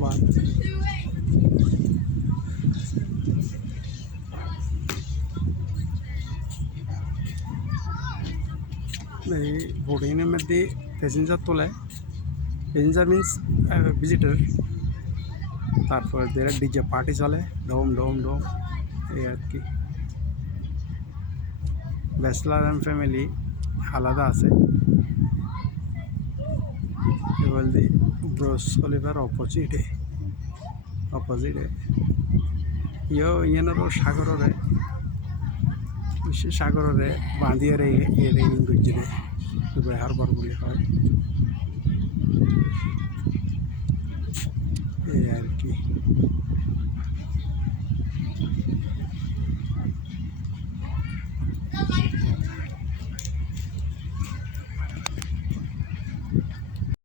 জলপ্রপাত। এই বোটিংয়ের মধ্যে প্যাসেঞ্জার তোলে, প্যাসেঞ্জার মিন্স ভিজিটার। তারপরে ডিজে পার্টি চলে, ডোম ডোম ডোম, এই আর কি। ব্যাচেলার অ্যান্ড ফ্যামিলি আলাদা আছে। এবার দি ব্রুজ খলিফার অপোজিটে ইয়েনারও সাগররে বাঁধিয়ে গুজিরে দুবাই হারবার বলে হয়, এই আর কি।